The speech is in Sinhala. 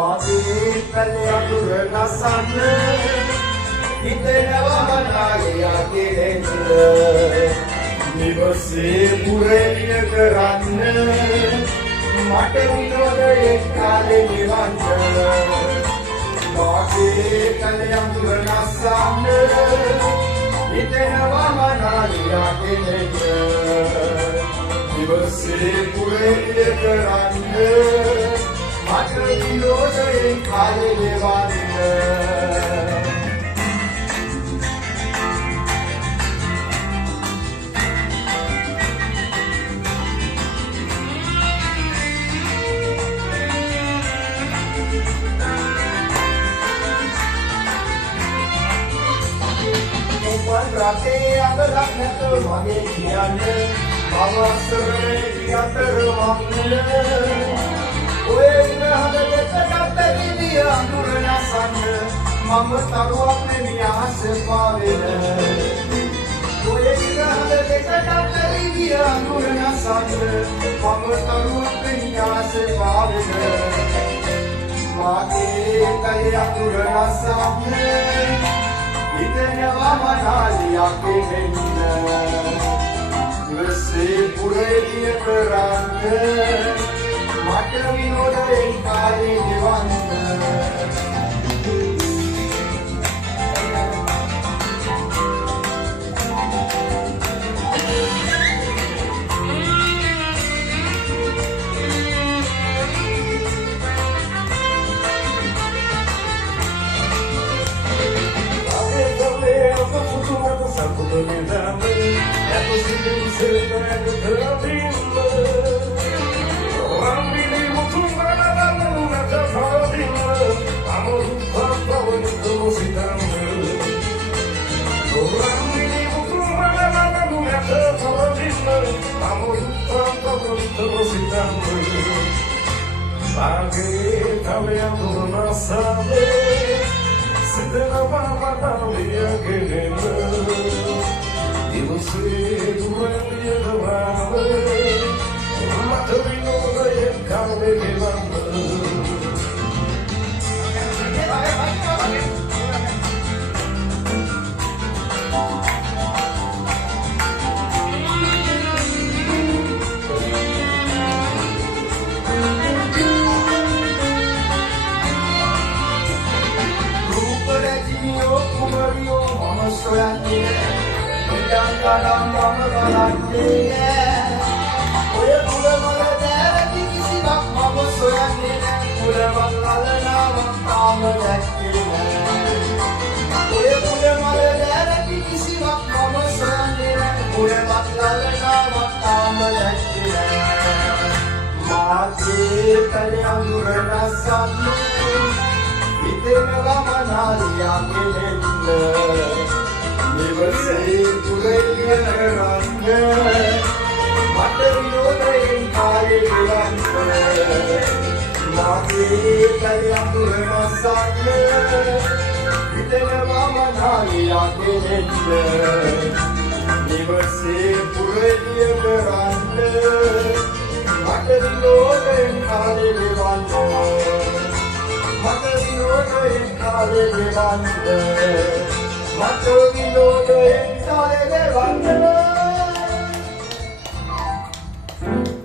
මාගේ පැලේ අඳුර නසන්න හිතෙනවා නාගයා කෙරෙන්න නිවසේ පුරේලිය කරන්න මට විනෝදයේ කාලේ නිවන්න මාගේ පැලේ අඳුර නසන්න හිතෙනවා නාගයා කෙරෙන්න නිවසේ පුරේලිය කරන්න මට විනෝදයේ කාලේ නිවන්න රටේ අදලක් නැත මගේ කියන්නේ මම අසරණේ අතර වන්නේ ඔය ඉරහදට කට්ටි අඳුර නසන්න මම තරුවක් නෙමෙයි අහස පාවෙන ඔය ඉරහදට කට්ටි අඳුර නසන්න මම තරුවක් නෙමෙයි අහස පාවෙන මාගේ කය අඳුර නසන්න හිතෙනවා මනාලියා කෙරෙන්න නිවසේ පුරේලිය කරන්න මට විනෝදයෙන් කාලේ ගෙවන්න É possível ser pego pela vida. Amigo, tu vai na luna da favela. Amor, papa, bonito, musitando. Amigo, tu vai na luna da favela. Amor, papa, bonito, musitando. Paguei, caminhando na sala. Se der uma batalha querendo. E você doendo do lado mata o vinho e calme me lama Ruparetinho, kumario, vamos soyante kadang mama galaknya ඔය කුල මල දැරටි කිසිවක් මම සොයන්නේ නෑ කුලවත් කලනාවක් තාම දැක්කේ නෑ ඔය කුල මල දැරටි කිසිවක් මම සොයන්නේ නෑ කුලවත් කලනාවක් තාම දැක්කේ නෑ මාගේ කලේ අඳුර නසන්නේ හිතෙනවා මනාලියා කෙරෙන්න නිවසේ පුරේලිය කරන්න මට විනෝදයෙන් කාලේ ගෙවන්න මාගේ කය අඳුර නසන්න හිතෙනවා මනාලියා කෙරෙන්න නිවසේ පුරේලිය කරන්න මට විනෝදයෙන් කාලේ ගෙවන්න මට විනෝදයෙන් කාලේ ගෙවන්න Macho, you know, the